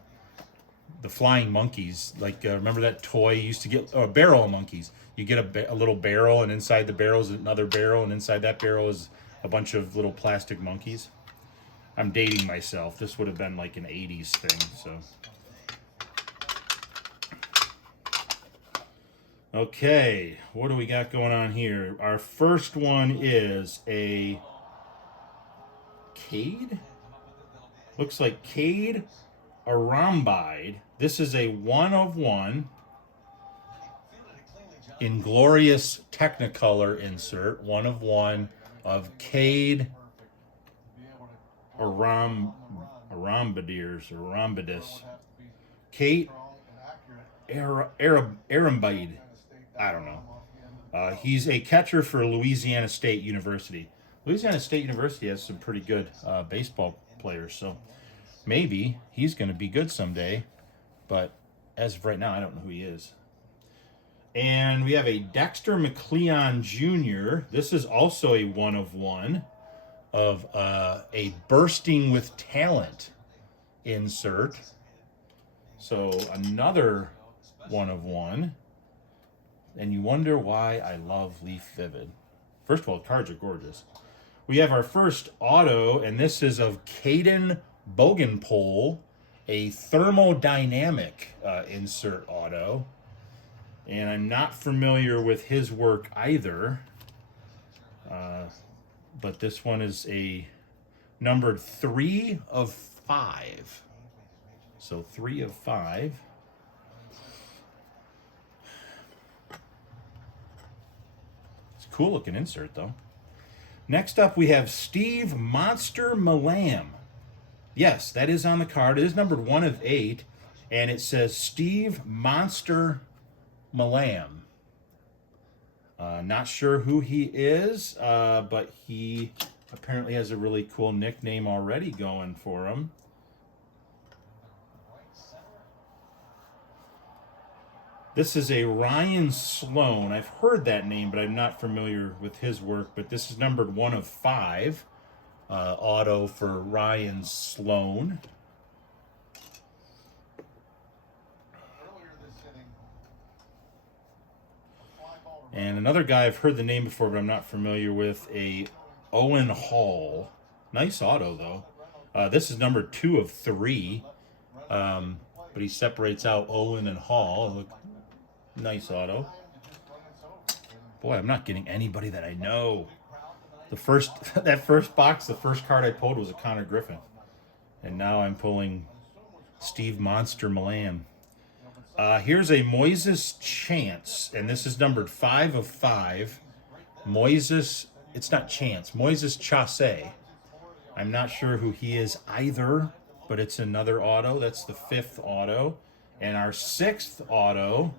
flying monkeys. Like, remember that toy you used to get? Oh, a barrel of monkeys. You get a little barrel, and inside the barrel is another barrel, and inside that barrel is a bunch of little plastic monkeys. I'm dating myself. This would have been like an 80s thing, so. Okay, what do we got going on here? Our first one is a Cade? Looks like Cade Arambide. This is a 1/1 Inglorious Technicolor insert. 1/1 of Cade Arambidis. Kate Arambide. I don't know. He's a catcher for Louisiana State University. Louisiana State University has some pretty good baseball players, so maybe he's going to be good someday. But as of right now, I don't know who he is. And we have a Dexter McLeon Jr. This is also a 1/1 of a Bursting with Talent insert. So another 1/1. And you wonder why I love Leaf Vivid. First of all, the cards are gorgeous. We have our first auto, and this is of Caden Bogenpole, a thermodynamic insert auto. And I'm not familiar with his work either. But this one is a numbered 3/5. So 3/5. It's a cool looking insert though. Next up we have Steve Monster Malam. Yes, that is on the card. It is numbered 1/8. And it says Steve Monster Malam. Not sure who he is, but he apparently has a really cool nickname already going for him. This is a Ryan Sloan. I've heard that name, but I'm not familiar with his work. But this is numbered 1/5. Auto for Ryan Sloan. And another guy I've heard the name before, but I'm not familiar with, a Owen Hall. Nice auto, though. This is number 2/3. But he separates out Owen and Hall. Look, Nice auto. Boy, I'm not getting anybody that I know. The first that first box, the first card I pulled was a Connor Griffin, and now I'm pulling Steve Monster Milan. Here's a Moises Chance, and this is numbered 5 of 5. Moises, it's not Chance, Moises Chasse. I'm not sure who he is either, but it's another auto. That's the 5th auto. And our 6th auto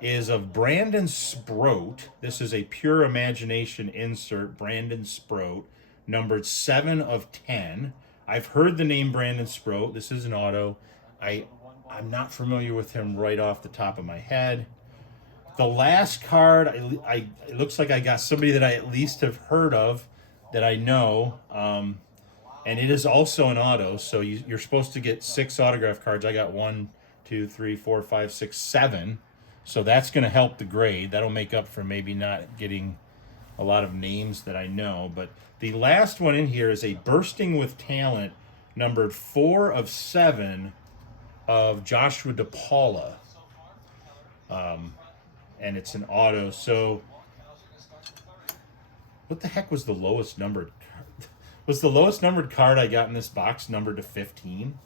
is of Brandon Sproat. This is a Pure Imagination insert, Brandon Sproat, numbered 7 of 10. I've heard the name Brandon Sproat. This is an auto. I'm not familiar with him right off the top of my head. The last card, it looks like I got somebody that I at least have heard of, that I know, and it is also an auto. So you're supposed to get 6 autograph cards. I got 1, 2, 3, 4, 5, 6, 7. So that's going to help the grade. That'll make up for maybe not getting a lot of names that I know. But the last one in here is a Bursting with Talent, numbered 4 of 7, of Joshua DePaula. And it's an auto. So what the heck was the lowest numbered was the lowest numbered card I got in this box numbered to 15?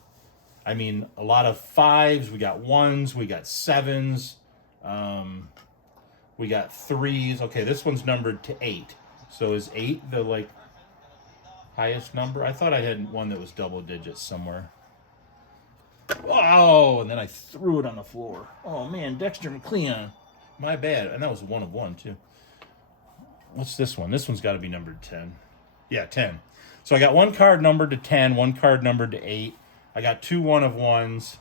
I mean, a lot of 5s, we got 1s, we got 7s, we got 3s. Okay, this one's numbered to 8. So is 8 the like highest number? I thought I had one that was double digits somewhere. Oh, and then I threw it on the floor. Oh man, Dexter McLeon. My bad. And that was 1 of 1 too. What's this one? This one's got to be numbered 10. Yeah, 10. So I got 1 card numbered to 10, 1 card numbered to 8. I got 2 1 of 1s,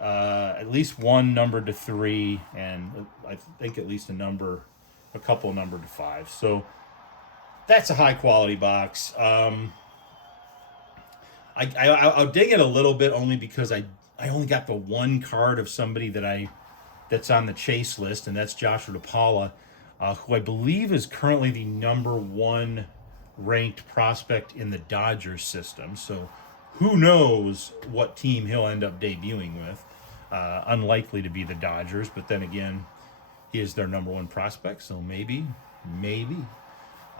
at least 1 numbered to 3, and I think at least a couple numbered to 5. So that's a high quality box. I'll dig it a little bit only because I only got the 1 card of somebody that's on the chase list, and that's Joshua DePaula, who I believe is currently the number 1 ranked prospect in the Dodgers system. So who knows what team he'll end up debuting with. Unlikely to be the Dodgers, but then again, he is their number 1 prospect, so maybe.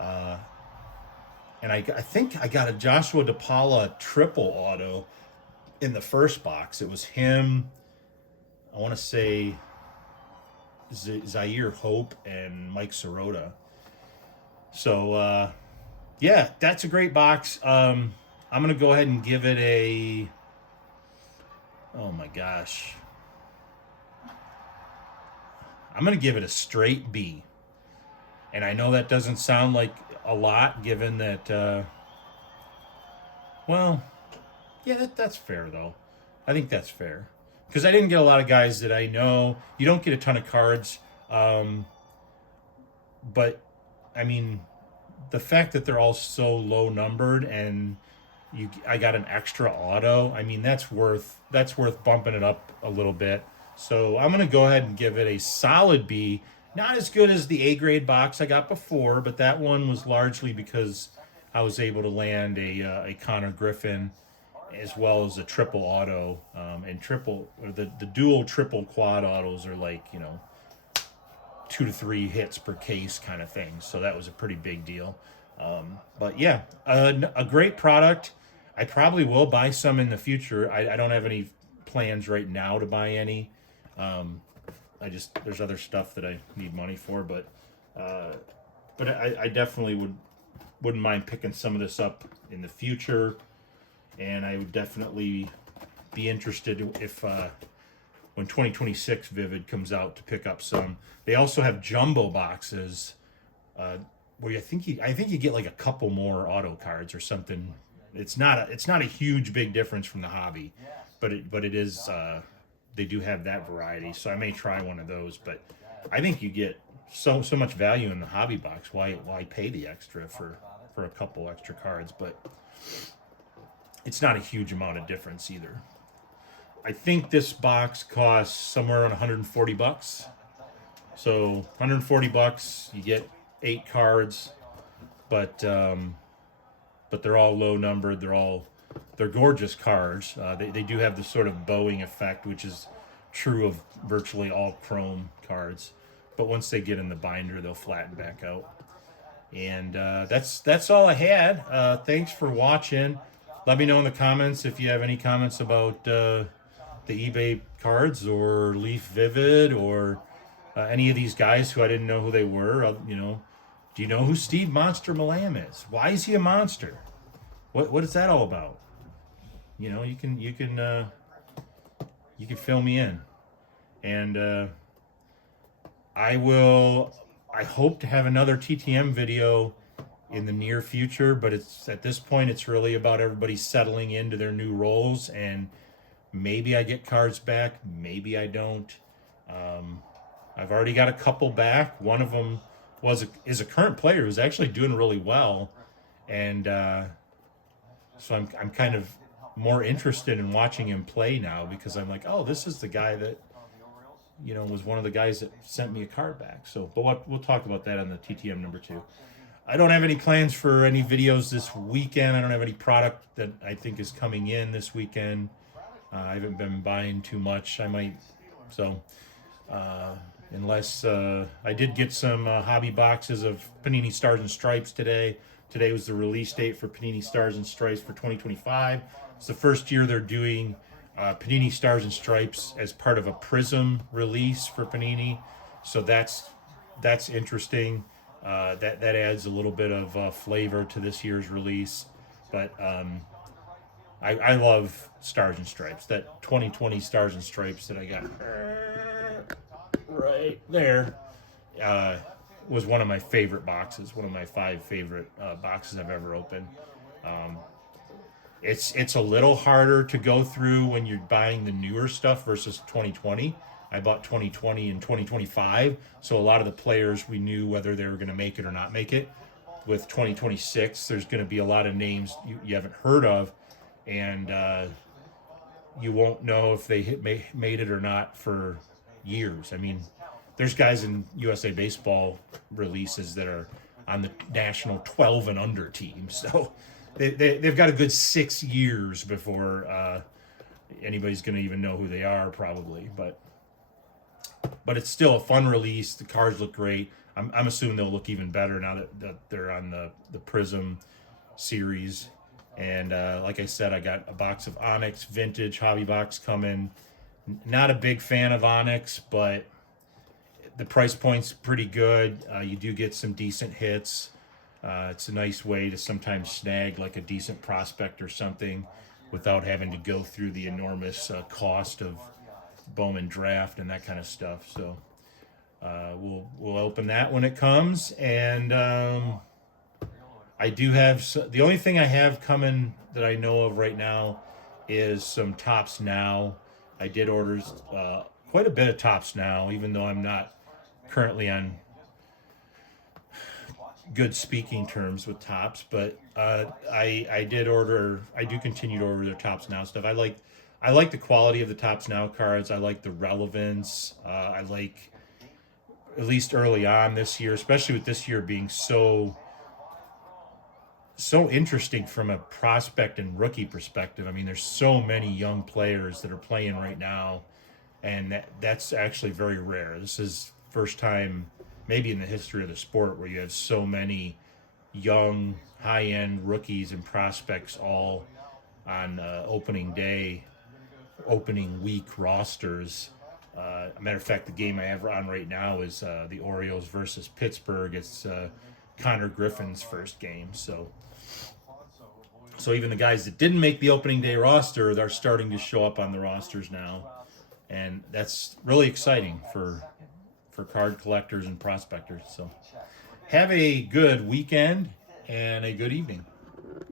And I think I got a Joshua DePaula triple auto in the first box. It was him, I want to say Zaire Hope and Mike Sirota. So, yeah, that's a great box. I'm going to go ahead and give it a... Oh, my gosh. I'm going to give it a straight B. And I know that doesn't sound like a lot, given that... well, yeah, that's fair, though. I think that's fair. Because I didn't get a lot of guys that I know. You don't get a ton of cards. But, I mean, the fact that they're all so low numbered and I got an extra auto, I mean, that's worth bumping it up a little bit. So I'm going to go ahead and give it a solid B. Not as good as the A grade box I got before, but that one was largely because I was able to land a Connor Griffin as well as a triple auto, and the dual triple quad autos are like, 2 to 3 hits per case kind of thing. So that was a pretty big deal. But yeah, a great product. I probably will buy some in the future. I don't have any plans right now to buy any. There's other stuff that I need money for, but I definitely wouldn't mind picking some of this up in the future. And I would definitely be interested if when 2026 Vivid comes out to pick up some. They also have jumbo boxes where I think you get like a couple more auto cards or something. It's not a huge big difference from the hobby, but it is they do have that variety. So I may try one of those, but I think you get so much value in the hobby box. Why pay the extra for a couple extra cards? But it's not a huge amount of difference either. I think this box costs somewhere around $140. So $140, you get 8 cards, but they're all low numbered. They're gorgeous cards. They do have the sort of bowing effect, which is true of virtually all chrome cards. But once they get in the binder, they'll flatten back out. And that's all I had. Thanks for watching. Let me know in the comments if you have any comments about the eBay cards or Leaf Vivid or any of these guys who I didn't know who they were. Do you know who Steve Monster Malam is? Why is he a monster? What is that all about? You can fill me in, and I hope to have another TTM video in the near future, but at this point it's really about everybody settling into their new roles, and maybe I get cards back, maybe I don't. I've already got a couple back. One of them is a current player who's actually doing really well, and so I'm kind of more interested in watching him play now, because I'm like, oh, this is the guy that was one of the guys that sent me a card back. So, but we'll talk about that on the TTM number 2. I don't have any plans for any videos this weekend. I don't have any product that I think is coming in this weekend. I haven't been buying too much. I might, so unless I did get some hobby boxes of Panini Stars and Stripes today. Today was the release date for Panini Stars and Stripes for 2025. It's the first year they're doing Panini Stars and Stripes as part of a Prism release for Panini, so that's interesting. That adds a little bit of flavor to this year's release. But I love Stars and Stripes. That 2020 Stars and Stripes that I got right there was one of my favorite boxes. One of my 5 favorite boxes I've ever opened. It's a little harder to go through when you're buying the newer stuff versus 2020. I bought 2020 and 2025, so a lot of the players we knew whether they were going to make it or not make it. With 2026, there's going to be a lot of names you haven't heard of, and you won't know if they made it or not for years. I mean, there's guys in USA Baseball releases that are on the national 12 and under team, so they've got a good 6 years before anybody's going to even know who they are, probably. But it's still a fun release. The cards look great. I'm assuming they'll look even better now that they're on the Prism series. And like I said, I got a box of Onyx Vintage Hobby Box coming. Not a big fan of Onyx, but the price point's pretty good. You do get some decent hits. It's a nice way to sometimes snag like a decent prospect or something without having to go through the enormous cost of Bowman draft and that kind of stuff. So we'll open that when it comes. And I do have the only thing I have coming that I know of right now is some Topps Now. I did order quite a bit of Topps Now, even though I'm not currently on good speaking terms with Topps, but I do continue to order their Topps Now stuff. I like the quality of the Topps Now cards. I like the relevance. I like, at least early on this year, especially with this year being so interesting from a prospect and rookie perspective. I mean, there's so many young players that are playing right now, and that's actually very rare. This is first time maybe in the history of the sport where you have so many young, high-end rookies and prospects all on opening week rosters. A matter of fact, the game I have on right now is the Orioles versus Pittsburgh. It's Connor Griffin's first game. So even the guys that didn't make the opening day roster, they're starting to show up on the rosters now. And that's really exciting for card collectors and prospectors. So have a good weekend and a good evening.